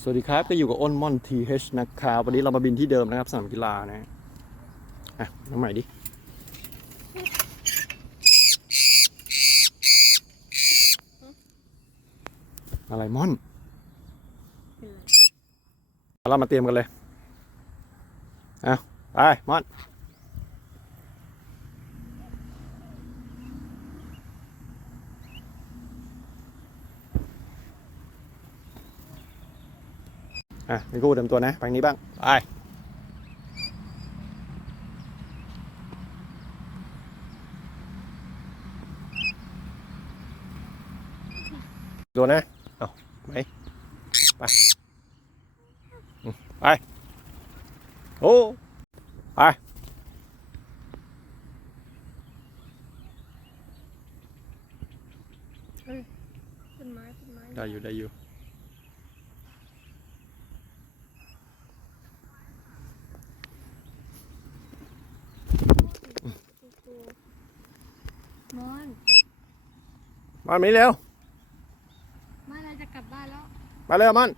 สวัสดีครับก็อยู่กับอ้นม่อนทีเนะครับวันนี้เรามาบินที่เดิมนะครับสนามกีฬานะฮะอะน้ำใหม่ดิอะไรม่อน เรามาเตรียมกันเลย เอาไปม่อน อะนี่กูเตรียมตัวนะไปนี้บ้างไปตัวนะเอาไปไปอืมไป โอ้ ไปต้นไม้ต้นไม้ได้อยู่ ได้อยู่ มอนมันไม่เร็วมาเราจะกลับบ้านแล้ว มาเร็วมัน